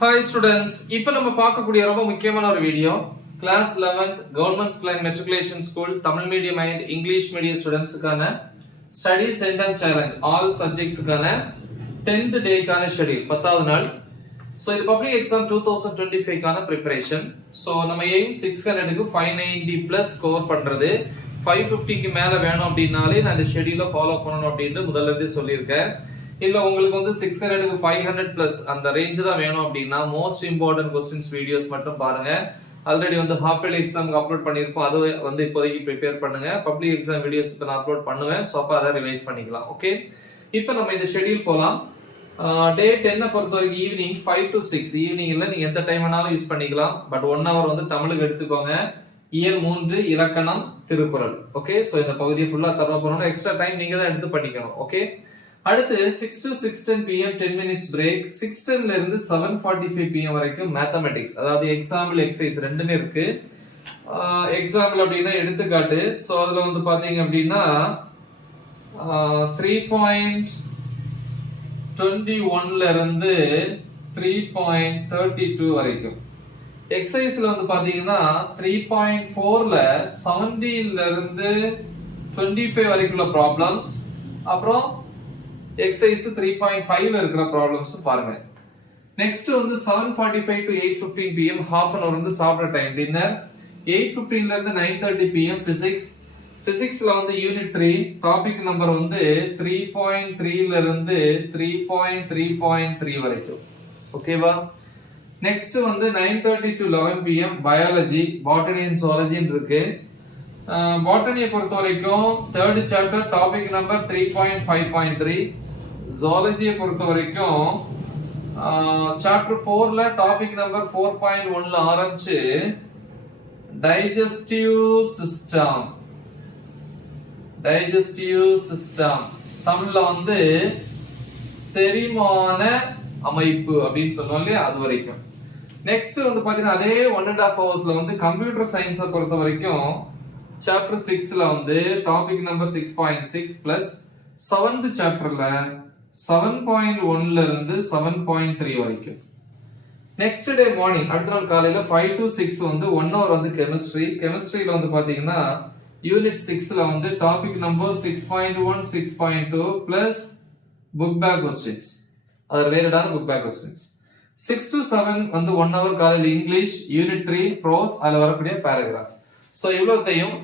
Hi students, இப்போ நம்ம பார்க்கக்கூடிய ரொம்ப முக்கியமான ஒரு video class 11th government school and matriculation school Tamil medium and English medium ஸ்டூடெண்ட்ஸ்க்கான ஸ்டடி சென்டென்ஸ் சேலஞ்ச் ஆல் சப்ஜெக்ட்ஸ்க்கான 10th டேக்கான ஷெட்யூல் 10வது நாள். சோ இது பப்ளிக் எக்ஸாம் 2025 கான பிரிபரேஷன். சோ நம்ம எய்ம் 600க்கு 590 பிளஸ் ஸ்கோர் பண்றது. 550க்கு மேல வேணும் அப்படினாலே நான் இந்த ஷெட்யூலை ஃபாலோ பண்ணனும் அப்படினு முதல்ல இருந்தே சொல்லியிருக்கேன். இல்ல உங்களுக்கு வந்து 600க்கு 500 பிளஸ் அந்த ரேஞ்ச் தான் வேணும் அப்படினா மோஸ்ட் இம்பார்ட்டன்ட் क्वेश्चंस வீடியோஸ் மட்டும் பாருங்க. ஆல்ரெடி வந்து ஹாஃப் இயர்லி எக்ஸாம்க்கு அப்லோட் பண்ணிருப்போம். அது வந்து இப்போதைக்கு ப்ரிப்பேர் பண்ணுங்க. பப்ளிக் எக்ஸாம் வீடியோஸ் இப்ப நான் அப்லோட் பண்ணுவேன். சோ அப்ப அத ரிவைஸ் பண்ணிக்கலாம். ஓகே, இப்போ நம்ம இந்த ஷெட்யூல் போலாம். டே 10 பொறுத்தவரைக்கும் ஈவினிங் 5 to 6 ஈவினிங்ல நீங்க எந்த டைம் வேணாலும் யூஸ் பண்ணிக்கலாம். பட் 1 hour வந்து தமிழுக்கு எடுத்துக்கோங்க. இயல் 3 இலக்கணம் திருக்குறள். ஓகே, சோ இந்த பகுதியை ஃபுல்லா தரவ போறோம். எக்ஸ்ட்ரா டைம் நீங்க தான் எடுத்து பண்ணிக்கணும். ஓகே, அடுத்து 6 to 6:10 pm 10 minutes break. 6:10 ல இருந்து 7:45 pm வரைக்கும் மேத்தமேட்டிக்ஸ், அதாவது எக்ஸாம்பிள் எக்ஸசைஸ் ரெண்டுமே இருக்கு. எக்ஸாம்பிள் அப்படின்னா எடுத்துக்காட்டு. சோ அதுல வந்து பாத்தீங்க அப்படின்னா 3.21 ல இருந்து 3.32 வரைக்கும். எக்ஸசைஸ்ல வந்து பாத்தீங்கன்னா 3.4 ல 17 ல இருந்து 25 வரைக்குள்ள ப்ராப்ளம்ஸ், அப்புறம் எக்ஸசைஸ் 3.5 ல இருக்கிற ப்ராப்ளம்ஸ் பாருங்க. நெக்ஸ்ட் வந்து 7:45 to 8:15 pm half an hour வந்து சாப்பிட்ற டைம் டின்னர். 8:15 ல இருந்து 9:30 pm பிசிக்ஸ். பிசிக்ஸ்ல வந்து யூனிட் 3 டாபிக் நம்பர் வந்து 3.3 ல இருந்து 3.3.3 வரைக்கும். ஓகேவா? நெக்ஸ்ட் வந்து 9:30 to 11 pm biology, botany and zoology இருக்கு. பாட்டனியை பொறுத்த வரைக்கும் 3rd சாப்டர் டாபிக் நம்பர் 3.5.3. ஜூவாலஜியை பொறுத்த வரைக்கும் சாப்டர் 4 ல டாபிக் நம்பர் 4.1 ல ஆரம்பிச்சு டைஜஸ்டிவ் சிஸ்டம் தமிழ்ல வந்து செரிமான அமைப்பு அப்படின்னு சொல்லுவோம் இல்லையா, அது வரைக்கும். நெக்ஸ்ட் வந்து பாத்தீங்கன்னா அதே 1.5 hours வந்து கம்ப்யூட்டர் சயின்ஸை பொறுத்த வரைக்கும் சாப்டர் 6 ல வந்து டாபிக் நம்பர் 6.6 பிளஸ் 7th சாப்டர்ல 7.1 ல இருந்து 7.3 வரைக்கும். நெக்ஸ்ட் டே மார்னிங் அடுத்த நாள் காலையில 5 to 6 வந்து 1 hour வந்து கெமிஸ்ட்ரியில வந்து பாத்தீங்கன்னா யூனிட் 6 ல வந்து topic number 6.1 6.2 plus book back questions, அது ரிலேட்டடான புக் பேக் क्वेश्चंस. 6 to 7 வந்து 1 hour காலையில இங்கிலீஷ் யூனிட் 3 ப்ரோஸ், அதுல வரக்கூடிய பேராகிராஃப். சோ இவ்வளவுத்தையும்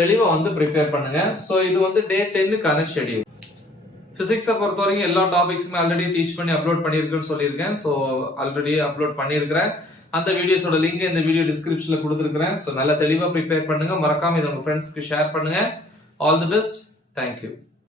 தெளிவா வந்து ப்ரிப்பேர் பண்ணுங்க. சோ இது வந்து டே 10 க்கான ஷெட்யூல். பிசிக்ஸை பொறுத்த வரைக்கும் எல்லா டாபிக்ஸுமே ஆல்ரெடி டீச் பண்ணி அப்லோட் பண்ணியிருக்கேன்னு சொல்லியிருக்கேன். ஸோ ஆல்ரெடி அப்லோட் பண்ணியிருக்கிறேன். அந்த வீடியோஸோட லிங்க் இந்த வீடியோ டிஸ்கிரிப்ஷன்ல கொடுத்துருக்கிறேன். ஸோ நல்லா தெளிவாக ப்ரிப்பேர் பண்ணுங்க. மறக்காம இதை உங்க ஃப்ரெண்ட்ஸ்க்கு ஷேர் பண்ணுங்க. All the best. தேங்க்யூ.